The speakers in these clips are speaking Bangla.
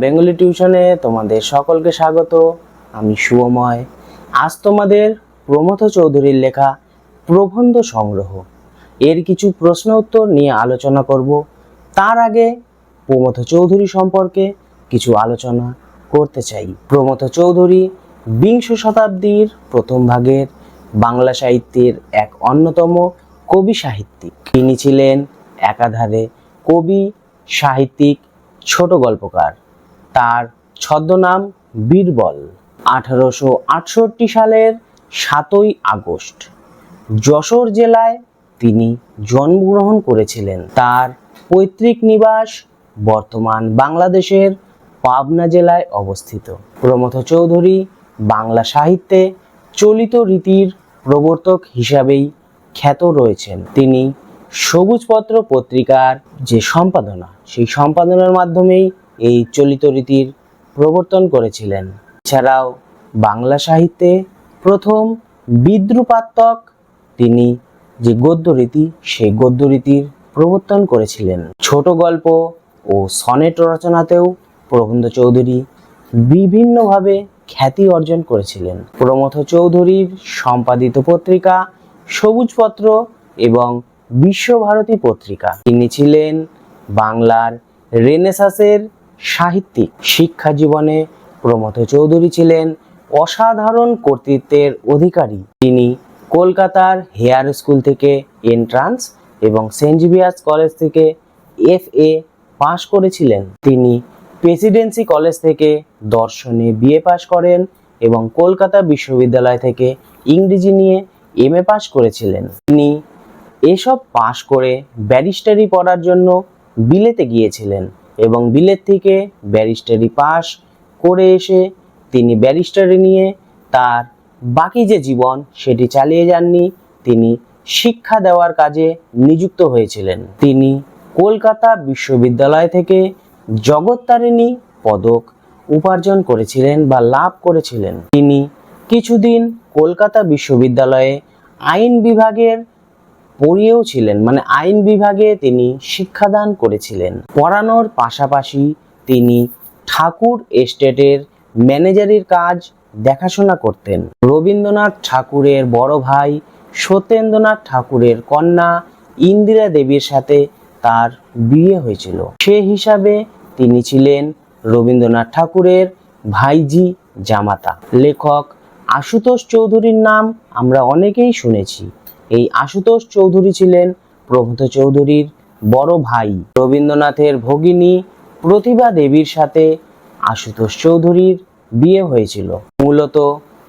বেঙ্গলি টিউশনে তোমাদের সকলকে স্বাগত। আমি শুভময়। আজ তোমাদের প্রমথ চৌধুরীর লেখা প্রবন্ধ সংগ্রহ এর কিছু প্রশ্ন উত্তর নিয়ে আলোচনা করব। তার আগে প্রমথ চৌধুরী সম্পর্কে কিছু আলোচনা করতে চাই। প্রমথ চৌধুরী বিংশ শতাব্দীর প্রথম ভাগের বাংলা সাহিত্যের এক অন্যতম কবি সাহিত্যিক। তিনি ছিলেন একাধারে কবি, সাহিত্যিক, ছোট গল্পকার। তার ছদ্মনাম বীরবল। 1868 সালের 7ই আগস্ট যশোর জেলায় তিনি জন্মগ্রহণ করেছিলেন। তার পৈতৃক নিবাস বর্তমান বাংলাদেশের পাবনা জেলায় অবস্থিত। প্রমথ চৌধুরী বাংলা সাহিত্যে চলিত রীতির প্রবর্তক হিসাবেই খ্যাত রয়েছেন। তিনি সবুজপত্র পত্রিকার যে সম্পাদনা, সেই সম্পাদনার মাধ্যমেই এই চলিত রীতির প্রবর্তন করেছিলেন। এছাড়াও বাংলা সাহিত্যে প্রথম বিদ্রুপাত্মক তিনি যে গদ্যরীতি, সেই গদ্যরীতির প্রবর্তন করেছিলেন। ছোট গল্প ও সনেট রচনাতেও প্রবন্ধ চৌধুরী বিভিন্নভাবে খ্যাতি অর্জন করেছিলেন। প্রমথ চৌধুরীর সম্পাদিত পত্রিকা সবুজপত্র এবং বিশ্বভারতী পত্রিকা। তিনি ছিলেন বাংলার রেনেসাঁসের সাহিত্যিক। শিক্ষা জীবনে প্রমথ চৌধুরী ছিলেন অসাধারণ কর্তৃত্বের অধিকারী। তিনি কলকাতার হেয়ার স্কুল থেকে এন্ট্রান্স এবং সেন্ট জেভিয়ার্স কলেজ থেকে FA পাশ করেছিলেন। তিনি প্রেসিডেন্সি কলেজ থেকে দর্শনে BA পাশ করেন এবং কলকাতা বিশ্ববিদ্যালয় থেকে ইংরেজি নিয়ে MA পাশ করেছিলেন। তিনি এসব পাশ করে ব্যারিস্টারি পড়ার জন্য বিলেতে গিয়েছিলেন এবং বিলেত থেকে ব্যারিস্টারি পাশ করে এসে তিনি ব্যারিস্টারি নিয়ে তার বাকি যে জীবন সেটি চালিয়ে যাননি। তিনি শিক্ষা দেওয়ার কাজে নিযুক্ত হয়েছিলেন। তিনি কলকাতা বিশ্ববিদ্যালয় থেকে জগত্তারিণী পদক উপার্জন করেছিলেন বা লাভ করেছিলেন। তিনি কিছুদিন কলকাতা বিশ্ববিদ্যালয়ে আইন বিভাগের পড়িয়েও ছিলেন, মানে আইন বিভাগে তিনি শিক্ষাদান করেছিলেন। পড়ানোর পাশাপাশি তিনি ঠাকুর এস্টেটের ম্যানেজারের কাজ দেখাশোনা করতেন। রবীন্দ্রনাথ ঠাকুরের বড় ভাই সত্যেন্দ্রনাথ ঠাকুরের কন্যা ইন্দিরা দেবীর সাথে তার বিয়ে হয়েছিল। সে হিসাবে তিনি ছিলেন রবীন্দ্রনাথ ঠাকুরের ভাইঝি জামাতা। লেখক আশুতোষ চৌধুরীর নাম আমরা অনেকেই শুনেছি। এই আশুতোষ চৌধুরী ছিলেন প্রমথ চৌধুরীর বড় ভাই। রবীন্দ্রনাথের ভগিনী প্রতিভা দেবীর সাথে আশুতোষ চৌধুরীর বিয়ে হয়েছিল। মূলত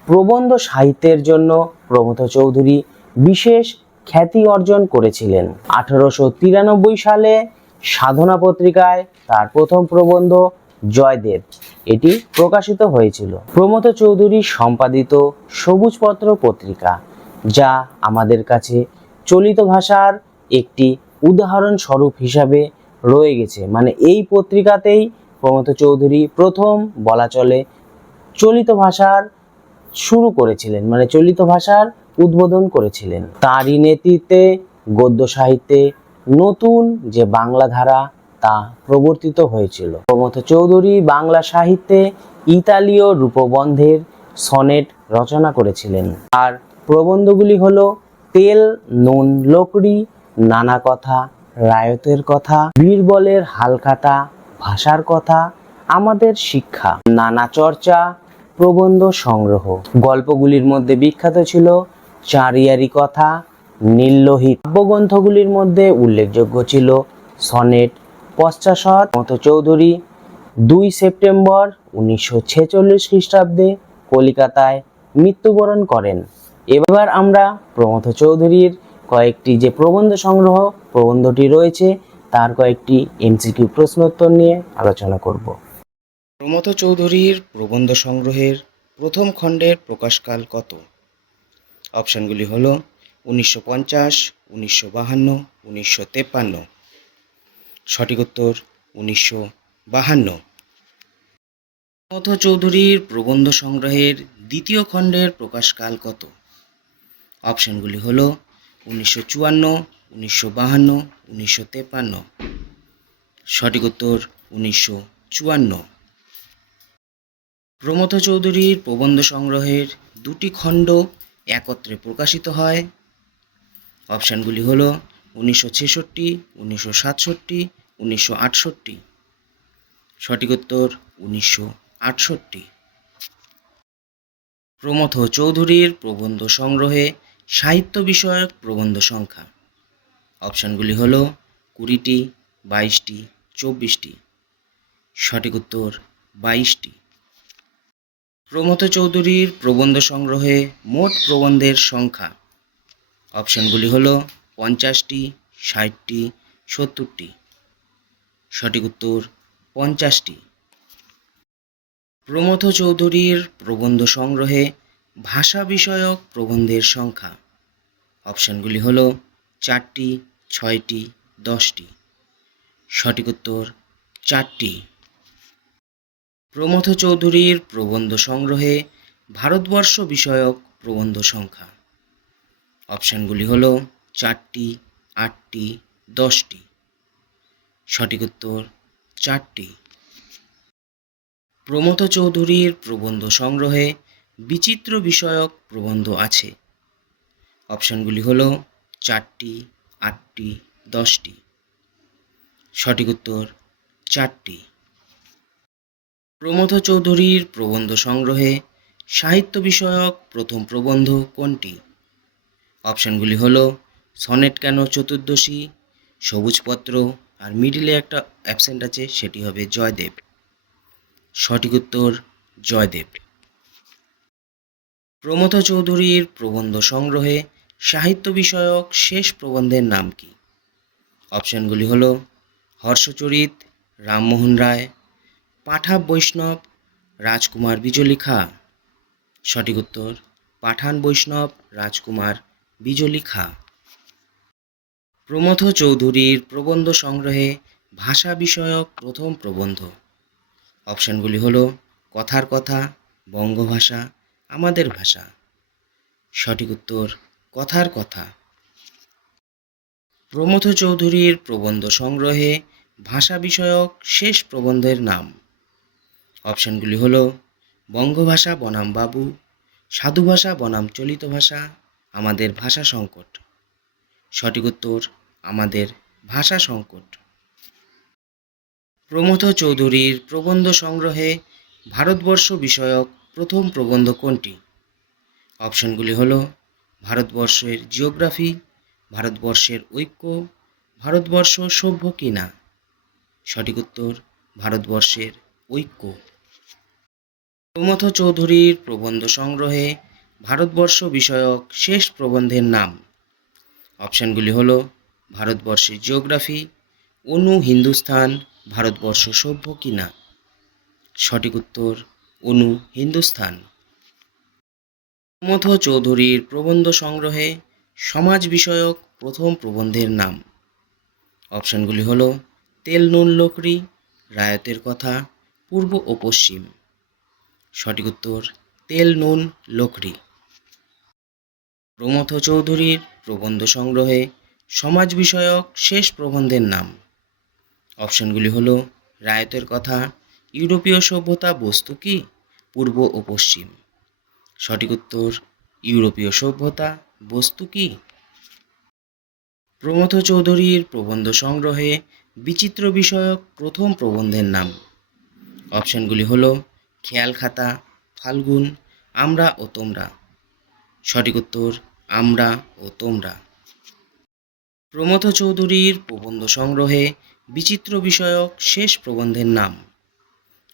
প্রবন্ধ সাহিত্যের জন্য প্রমথ চৌধুরী বিশেষ খ্যাতি অর্জন করেছিলেন। 1893 সালে সাধনা পত্রিকায় তার প্রথম প্রবন্ধ জয়দেব এটি প্রকাশিত হয়েছিল। প্রমথ চৌধুরী সম্পাদিত সবুজপত্র পত্রিকা, যা আমাদের কাছে চলিত ভাষার একটি উদাহরণ স্বরূপ হিসাবে রয়ে গেছে। মানে এই পত্রিকাতেই প্রমথ চৌধুরী প্রথম বলা চলে চলিত ভাষার শুরু করেছিলেন, মানে চলিত ভাষার উদ্বোধন করেছিলেন। তারই নেতৃত্বে গদ্য সাহিত্যে নতুন যে বাংলা ধারা তা প্রবর্তিত হয়েছিল। প্রমথ চৌধুরী বাংলা সাহিত্যে ইতালীয় রূপবন্ধের সনেট রচনা করেছিলেন। আর প্রবন্ধগুলি হলো তেল নুন লোকড়ি, নানা কথা, রায়তের কথা, বীরবলের হালখাতা, ভাষার কথা, আমাদের শিক্ষা, নানা চর্চা, প্রবন্ধ সংগ্রহ। গল্পগুলির মধ্যে বিখ্যাত ছিল চারিয়ারি কথা, নীললোহিত। কাব্যগ্রন্থগুলির মধ্যে উল্লেখযোগ্য ছিল সনেট, পশ্চাশত। প্রমথ চৌধুরী 2 সেপ্টেম্বর 1946 খ্রিস্টাব্দে কলিকাতায় মৃত্যুবরণ করেন। এবার আমরা প্রমথ চৌধুরীর কয়েকটি যে প্রবন্ধ সংগ্রহ প্রবন্ধটি রয়েছে তার কয়েকটি MCQ প্রশ্নোত্তর নিয়ে আলোচনা করব। প্রমথ চৌধুরীর প্রবন্ধ সংগ্রহের প্রথম খণ্ডের প্রকাশকাল কত? অপশানগুলি হলো 1950, 1952, 1953। সঠিক উত্তর 1952। প্রমথ চৌধুরীর প্রবন্ধ সংগ্রহের দ্বিতীয় খণ্ডের প্রকাশকাল কত? অপশানগুলি হলো 1954, 1952, 1953। সঠিক উত্তর 1954। প্রমথ চৌধুরীর প্রবন্ধ সংগ্রহের দুটি খণ্ড একত্রে প্রকাশিত হয়। অপশানগুলি হল 1966, 1967, 1968। সঠিক উত্তর 1968। প্রমথ চৌধুরীর প্রবন্ধ সংগ্রহে সাহিত্য বিষয়ক প্রবন্ধ সংখ্যা। অপশানগুলি হল 20টি, 22টি, 24টি। সঠিক উত্তর 22টি। প্রমথ চৌধুরীর প্রবন্ধ সংগ্রহে মোট প্রবন্ধের সংখ্যা। অপশানগুলি হল 50টি, 60টি, 70টি। সঠিক উত্তর 50টি। প্রমথ চৌধুরীর প্রবন্ধ সংগ্রহে ভাষা বিষয়ক প্রবন্ধের সংখ্যা। অপশানগুলি হল 4টি, 6টি, 10টি। সঠিক উত্তর 4টি। প্রমথ চৌধুরীর প্রবন্ধ সংগ্রহে ভারতবর্ষ বিষয়ক প্রবন্ধ সংখ্যা। অপশানগুলি হল 4টি, 8টি, 10টি। সঠিক উত্তর 4টি। প্রমথ চৌধুরীর প্রবন্ধ সংগ্রহে বিচিত্র বিষয়ক প্রবন্ধ আছে। অপশানগুলি হল 4টি, 8টি, 10টি। সঠিক উত্তর 4টি। প্রমথ চৌধুরীর প্রবন্ধ সংগ্রহে সাহিত্য বিষয়ক প্রথম প্রবন্ধ কোনটি? অপশানগুলি হল সনেট কেন চতুর্দশী, সবুজপত্র, আর মিডিলে একটা অ্যাবসেন্ট আছে, সেটি হবে জয়দেব। সঠিক উত্তর জয়দেব। প্রমথ চৌধুরীর প্রবন্ধ সংগ্রহে সাহিত্য বিষয়ক শেষ প্রবন্ধের নাম কি? অপশানগুলি হল হর্ষচরিত, রামমোহন রায়, পাঠান বৈষ্ণব, রাজকুমার বিজলী খাঁ। সঠিক উত্তর পাঠান বৈষ্ণব, রাজকুমার বিজলী খাঁ। প্রমথ চৌধুরীর প্রবন্ধ সংগ্রহে ভাষা বিষয়ক প্রথম প্রবন্ধ। অপশানগুলি হল কথার কথা, বঙ্গভাষা, আমাদের ভাষা। সঠিক উত্তর কথার কথা। প্রমথ চৌধুরীর প্রবন্ধ সংগ্রহে ভাষা বিষয়ক শেষ প্রবন্ধের নাম। অপশানগুলি হল বঙ্গভাষা বনাম বাবু, সাধুভাষা বনাম চলিত ভাষা, আমাদের ভাষা সংকট। সঠিক উত্তর আমাদের ভাষা সংকট। প্রমথ চৌধুরীর প্রবন্ধ সংগ্রহে ভারতবর্ষ বিষয়ক প্রথম প্রবন্ধ কোনটি? অপশানগুলি হল ভারতবর্ষের জিওগ্রাফি, ভারতবর্ষের ঐক্য, ভারতবর্ষ সভ্য কিনা। সঠিক উত্তর ভারতবর্ষের ঐক্য। প্রমথ চৌধুরীর প্রবন্ধ সংগ্রহে ভারতবর্ষ বিষয়ক শেষ প্রবন্ধের নাম। অপশানগুলি হল ভারতবর্ষের জিওগ্রাফি, অনু হিন্দুস্থান, ভারতবর্ষ সভ্য কিনা। সঠিক উত্তর অনু হিন্দুস্থান। প্রমথ চৌধুরীর প্রবন্ধ সংগ্রহে সমাজ বিষয়ক প্রথম প্রবন্ধের নাম। অপশানগুলি হল তেল নুন লোকরি, রায়তের কথা, পূর্ব ও পশ্চিম। সঠিক উত্তর তেল নুন লোকরি। প্রমথ চৌধুরীর প্রবন্ধ সংগ্রহে সমাজ বিষয়ক শেষ প্রবন্ধের নাম। অপশানগুলি হল রায়তের কথা, ইউরোপীয় সভ্যতা বস্তু কি, পূর্ব ও পশ্চিম। সঠিক উত্তর ইউরোপীয় সভ্যতা বস্তু কি। প্রমথ চৌধুরীর প্রবন্ধ সংগ্রহে বিচিত্র বিষয়ক প্রথম প্রবন্ধের নাম। অপশানগুলি হল খেয়াল খাতা, ফাল্গুন, আমরা ও তোমরা। সঠিক উত্তর আমরা ও তোমরা। প্রমথ চৌধুরীর প্রবন্ধ সংগ্রহে বিচিত্র বিষয়ক শেষ প্রবন্ধের নাম।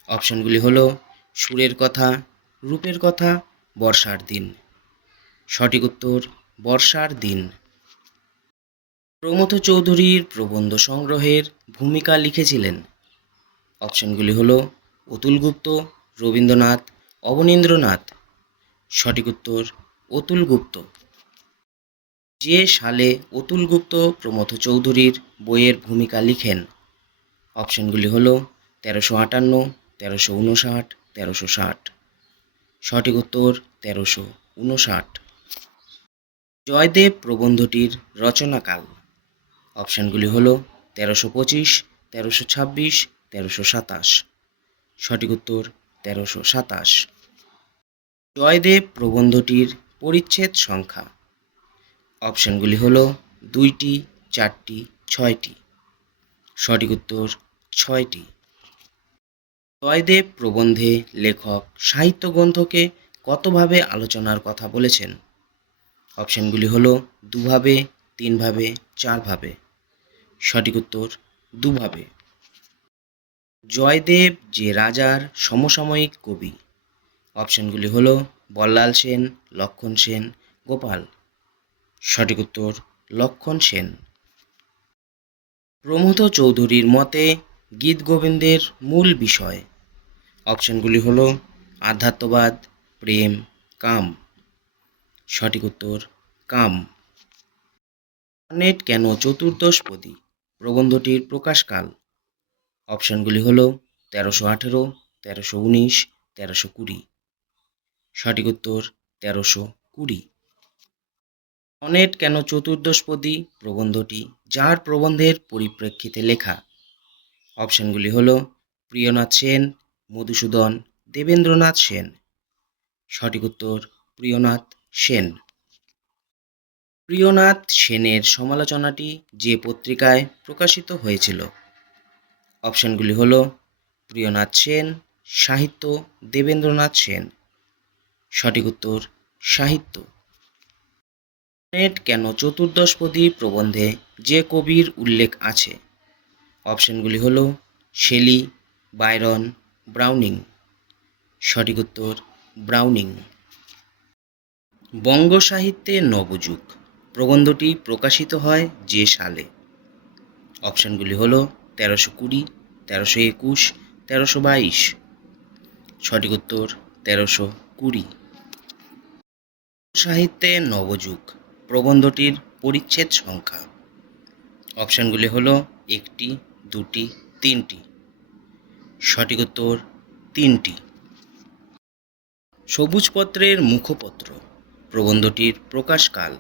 অপশানগুলি হল সুরের কথা, রূপের কথা, বর্ষার দিন। সঠিক উত্তর বর্ষার দিন। প্রমথ চৌধুরীর প্রবন্ধ সংগ্রহের ভূমিকা লিখেছিলেন। অপশানগুলি হল অতুল গুপ্ত, রবীন্দ্রনাথ, অবনীন্দ্রনাথ। সঠিক উত্তর অতুল গুপ্ত। যে সালে অতুল গুপ্ত প্রমথ চৌধুরীর বইয়ের ভূমিকা লিখেন। অপশানগুলি হল 1358, 1359, 1360। সঠিক উত্তর 1359। জয়দেব প্রবন্ধটির রচনাকাল। অপশানগুলি হল 1325, 1326, 1327। সঠিক উত্তর 1327। জয়দেব প্রবন্ধটির পরিচ্ছেদ সংখ্যা। অপশনগুলি হল 2টি, 4টি, 6টি। সঠিক উত্তর 6টি। জয়দেব প্রবন্ধে লেখক সাহিত্য গ্রন্থকে কতভাবে আলোচনার কথা বলেছেন? অপশনগুলি হল 2ভাবে, 3ভাবে, 4ভাবে। সঠিক উত্তর 2ভাবে। জয়দেব যে রাজার সমসাময়িক কবি। অপশনগুলি হল বল্লাল সেন, লক্ষণ সেন, গোপাল। সঠিক উত্তর লক্ষণ সেন। প্রমথ চৌধুরীর মতে গীতগোবিন্দের মূল বিষয়। অপশনগুলি হল আধ্যাত্মবাদ, প্রেম, কাম। সঠিক উত্তর কাম। সনেট কেন চতুর্দশপদী? প্রবন্ধটির প্রকাশকাল। অপশনগুলি হল 1318, 1319, 1320। সঠিক উত্তর 1320। সনেট কেন চতুর্দশপদী? প্রবন্ধটি যার প্রবন্ধের পরিপ্রেক্ষিতে লেখা। অপশনগুলি হল প্রিয়নাথ সেন, মধুসূদন, দেবেন্দ্রনাথ সেন। সঠিক উত্তর প্রিয়নাথ সেন। প্রিয়নাথ সেনের সমালোচনাটি যে পত্রিকায় প্রকাশিত হয়েছিল। অপশনগুলি হল প্রিয়নাথ সেন, সাহিত্য, দেবেন্দ্রনাথ সেন। সঠিক উত্তর সাহিত্য। সনেট কেন চতুর্দশপদী? প্রবন্ধে যে কবির উল্লেখ আছে। অপশনগুলি হল শেলি, বায়রন, ব্রাউনিং। সঠিক উত্তর ব্রাউনিং। বঙ্গ সাহিত্যে নবযুগ প্রবন্ধটি প্রকাশিত হয় যে সালে। অপশনগুলি হল 1320, 1321, 1322। সঠিক উত্তর 1320। সাহিত্যে নবযুগ প্রবন্ধটির পরিচ্ছেদ সংখ্যা। অপশনগুলি হল 1টি, 2টি, 3টি। সঠিক উত্তর 3টি। সবুজপত্রের মুখপত্র প্রবন্ধটির প্রকাশকাল।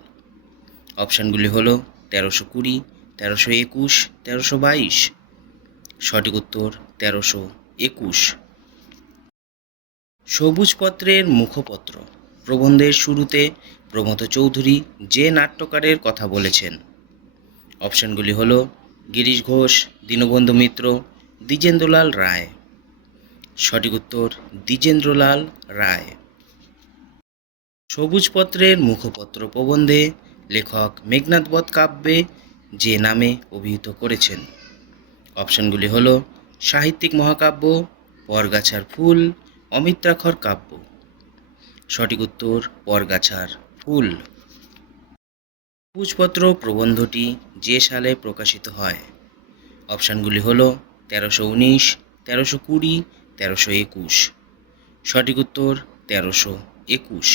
অপশনগুলি হল 1320, 1321, 1322। সঠিক উত্তর 1321। সবুজপত্রের মুখপত্র প্রবন্ধের শুরুতে প্রমথ চৌধুরী যে নাট্যকারের কথা বলেছেন। অপশনগুলি হল গিরিশ ঘোষ, দীনবন্ধু মিত্র, দ্বিজেন্দ্রলাল রায়। সঠিক উত্তর দ্বিজেন্দ্রলাল রায়। সবুজপত্রের মুখপত্র প্রবন্ধে লেখক মেঘনাদবধ কাব্যে যে নামে অভিহিত করেছেন। অপশনগুলি হল সাহিত্যিক মহাকাব্য, পরগাছার ফুল, অমিত্রাক্ষর কাব্য। সঠিক উত্তর পরগাছার ফুল। সবুজপত্র প্রবন্ধটি যে সালে প্রকাশিত হয়। অপশনগুলি হল 1319, 1320, 1321। সঠিক উত্তর 1321।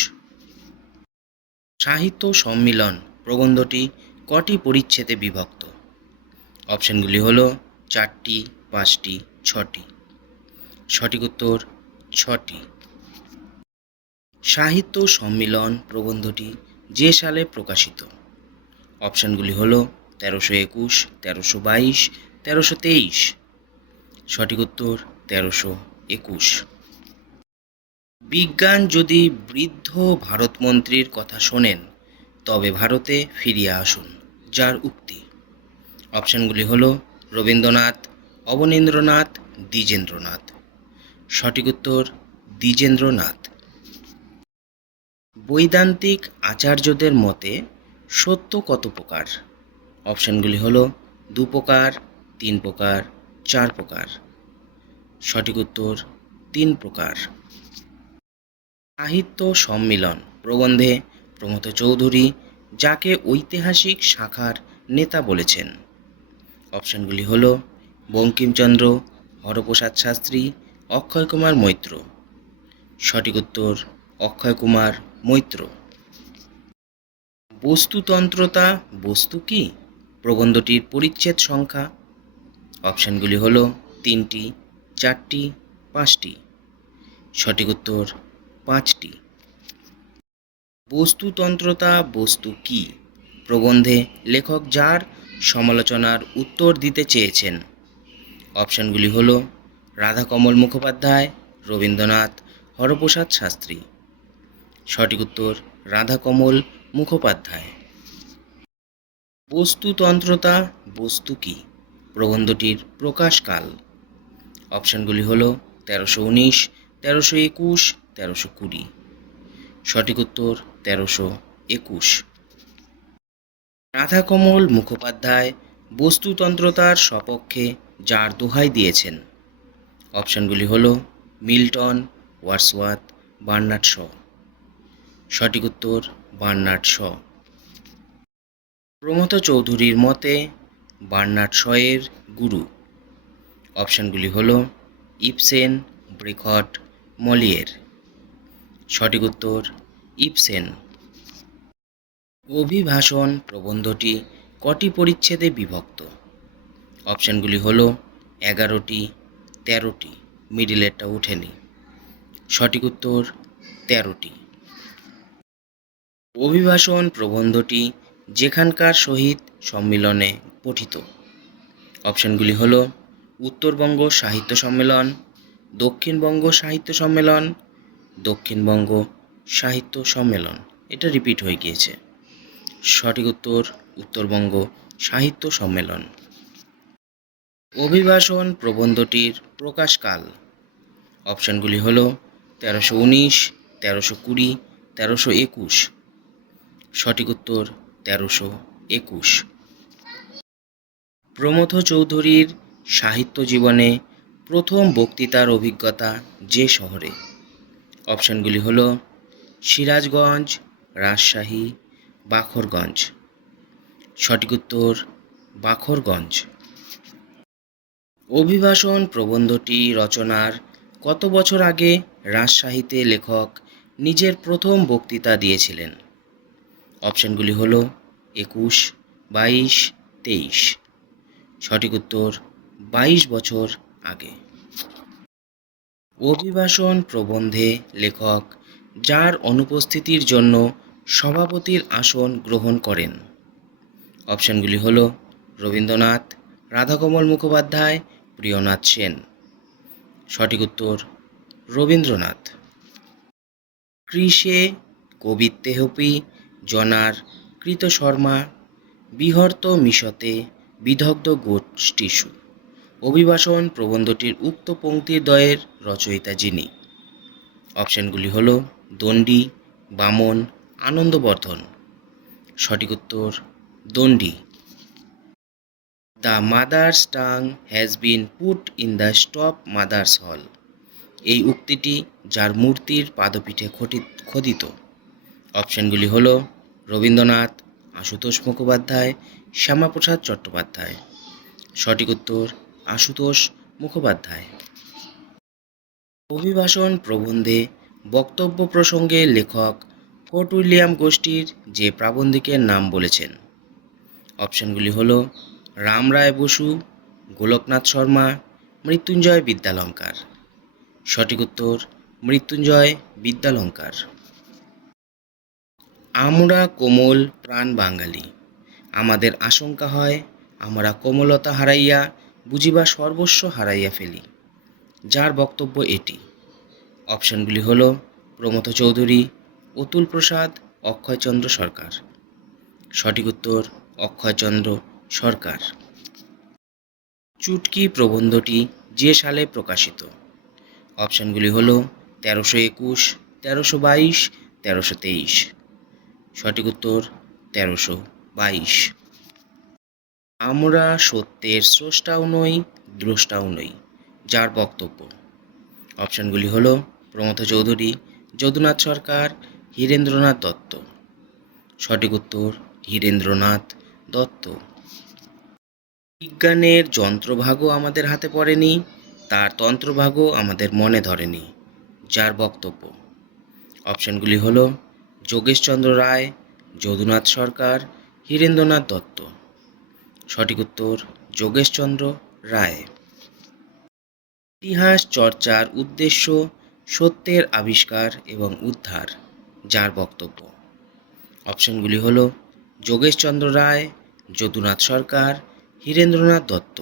সাহিত্য সম্মিলন প্রবন্ধটি কটি পরিচ্ছেদে বিভক্ত? অপশনগুলি হল 4টি, 5টি, 6টি। সঠিক উত্তর 6টি। সাহিত্য সম্মিলন প্রবন্ধটি যে সালে প্রকাশিত। অপশনগুলি হল 1321, 1322, 1323। সঠিক উত্তর 1321। বিজ্ঞান যদি বৃদ্ধ ভারতমন্ত্রীর কথা শোনেন তবে ভারতে ফিরিয়া আসুন, যার উক্তি। অপশনগুলি হল রবীন্দ্রনাথ, অবনীন্দ্রনাথ, দ্বিজেন্দ্রনাথ। সঠিক উত্তর দ্বিজেন্দ্রনাথ। বৈদান্তিক আচার্যদের মতে সত্য কত প্রকার? অপশনগুলি হল 2 প্রকার, 3 প্রকার, 4 প্রকার। সঠিক উত্তর 3 প্রকার। সাহিত্য সম্মিলন প্রবন্ধে প্রমথ চৌধুরী যাকে ঐতিহাসিক শাখার নেতা বলেছেন। অপশনগুলি হল বঙ্কিমচন্দ্র, হরপ্রসাদ শাস্ত্রী, অক্ষয় কুমার মৈত্র। সঠিক উত্তর অক্ষয় কুমার মৈত্র। বস্তুতন্ত্রতা বস্তু কি? প্রবন্ধটির পরিচ্ছেদ সংখ্যা। অপশনগুলি হল 3টি, 4টি, 5টি। সঠিক উত্তর 5টি। বস্তুতন্ত্রতা বস্তু কি প্রবন্ধে লেখক যার সমালোচনার উত্তর দিতে চেয়েছেন। অপশনগুলি হল রাধাকমল মুখোপাধ্যায়, রবীন্দ্রনাথ হরপ্রসাদ শাস্ত্রী। সঠিক উত্তর রাধাকমল মুখোপাধ্যায়। বস্তুতন্ত্রতা বস্তু কি প্রবন্ধটির প্রকাশকাল। অপশানগুলি হল 1319, 1321, 1320। সঠিক উত্তর 1321। রাধাকমল মুখোপাধ্যায় বস্তুতন্ত্রতার সপক্ষে যার দোহাই দিয়েছেন। অপশানগুলি হল মিল্টন, ওয়ার্ডসওয়ার্থ, বার্নার্ড শ। সঠিক উত্তর বার্নার্ড শ। প্রমথ চৌধুরীর মতে বার্নার্ড শয়ের গুরু। অপশানগুলি হল ইবসেন, ব্রেখট, মলিয়ের। সঠিক উত্তর ইবসেন। অভিভাষণ প্রবন্ধটি কটি পরিচ্ছেদে বিভক্ত। অপশানগুলি হল 11টি, 13টি, মিডিলেরটা উঠেনি। সঠিক উত্তর 13টি। অভিভাষণ প্রবন্ধটি যেখানকার সহিত সম্মিলনে পঠিত। অপশানগুলি হল উত্তরবঙ্গ সাহিত্য সম্মেলন, দক্ষিণবঙ্গ সাহিত্য সম্মেলন, দক্ষিণবঙ্গ সাহিত্য সম্মেলন। এটা রিপিট হয়ে গিয়েছে। সঠিক উত্তর উত্তরবঙ্গ সাহিত্য সম্মেলন। অভিভাষণ প্রবন্ধটির প্রকাশকাল। অপশানগুলি হল 1319, 1320, 1321। সঠিক উত্তর 1321। প্রমথ চৌধুরীর সাহিত্য জীবনে প্রথম বক্তৃতার অভিজ্ঞতা যে শহরে। অপশানগুলি হল সিরাজগঞ্জ, রাজশাহী, বাখরগঞ্জ। সঠিক উত্তর বাখরগঞ্জ। অভিভাষণ প্রবন্ধটি রচনার কত বছর আগে রাজশাহীতে লেখক নিজের প্রথম বক্তৃতা দিয়েছিলেন। অপশানগুলি হল 21, 22, 23। সঠিক উত্তর 22 বছর আগে। অভিভাষণ প্রবন্ধে লেখক যার অনুপস্থিতির জন্য সভাপতির আসন গ্রহণ করেন। অপশানগুলি হল রবীন্দ্রনাথ, রাধাকমল মুখোপাধ্যায়, প্রিয়নাথ সেন। সঠিক উত্তর রবীন্দ্রনাথ। কৃষে কবিত্বেহপি জনার কৃত শর্মা বিহর্ত মিশতে বিদগ্ধ গোষ্ঠীষু। অভিভাষণ প্রবন্ধটির উক্ত পংক্তিদ্বয়ের রচয়িতা যিনি। অপশানগুলি হল দণ্ডী, বামন, আনন্দবর্ধন। সঠিক উত্তর Dandi. The mother's tongue has been put in the stop mother's hall. এই উক্তিটি যার মূর্তির পাদপীঠে খোদিত। অপশানগুলি হল রবীন্দ্রনাথ, আশুতোষ মুখোপাধ্যায়, শ্যামাপ্রসাদ চট্টোপাধ্যায়। সঠিক উত্তর আশুতোষ মুখোপাধ্যায়। অভিভাষণ প্রবন্ধে বক্তব্য প্রসঙ্গে লেখক ফোর্ট উইলিয়াম গোষ্ঠীর যে প্রাবন্ধিকের নাম বলেছেন। অপশানগুলি হল রামরায় বসু, গোলকনাথ শর্মা, মৃত্যুঞ্জয় বিদ্যালঙ্কার। সঠিক উত্তর মৃত্যুঞ্জয় বিদ্যালঙ্কার। আমরা কোমল প্রাণ বাঙালি, আমাদের আশঙ্কা হয় আমরা কোমলতা হারাইয়া বুঝিবা সর্বস্ব হারাইয়া ফেলি। যার বক্তব্য এটি। অপশানগুলি হল প্রমথ চৌধুরী, অতুল প্রসাদ, অক্ষয়চন্দ্র সরকার। সঠিক উত্তর অক্ষয়চন্দ্র সরকার। চুটকি প্রবন্ধটি যে সালে প্রকাশিত। অপশানগুলি হল 1321, 1322, 1323। সঠিক উত্তর 1322। আমরা সত্যের স্রষ্টাও নই, দ্রষ্টাও নই। যার বক্তব্য। অপশানগুলি হল প্রমথ চৌধুরী, যদুনাথ সরকার, হীরেন্দ্রনাথ দত্ত। সঠিক উত্তর হীরেন্দ্রনাথ দত্ত। বিজ্ঞানের যন্ত্রভাগও আমাদের হাতে পড়েনি, তার তন্ত্রভাগও আমাদের মনে ধরেনি। যার বক্তব্য। অপশানগুলি হল যোগেশচন্দ্র রায়, যদুনাথ সরকার, হীরেন্দ্রনাথ দত্ত। সঠিক উত্তর যোগেশচন্দ্র রায়। ইতিহাস চর্চার উদ্দেশ্য সত্যের আবিষ্কার এবং উদ্ধার। যার বক্তব্য। অপশানগুলি হল যোগেশচন্দ্র রায়, যদুনাথ সরকার, হীরেন্দ্রনাথ দত্ত।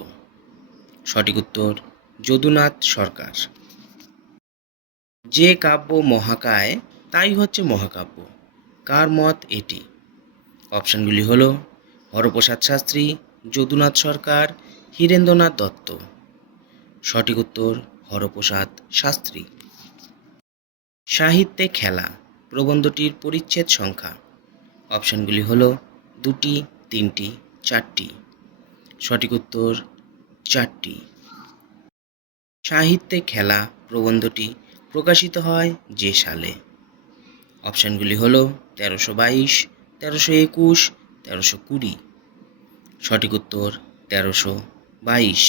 সঠিক উত্তর যদুনাথ সরকার। যে কাব্য মহাকায় তাই হচ্ছে মহাকাব্য, কার মত এটি? অপশানগুলি হলো হরপ্রসাদ শাস্ত্রী, যদুনাথ সরকার, হীরেন্দ্রনাথ দত্ত। সঠিক উত্তর হরপ্রসাদ শাস্ত্রী। সাহিত্যে খেলা প্রবন্ধটির পরিচ্ছেদ সংখ্যা। অপশানগুলি হলো 2টি, 3টি, 4টি। সঠিক উত্তর 4টি। সাহিত্যে খেলা প্রবন্ধটি প্রকাশিত হয় যে সালে? অপশানগুলি হলো 1322, 1321, 1320। সঠিক উত্তর 1322।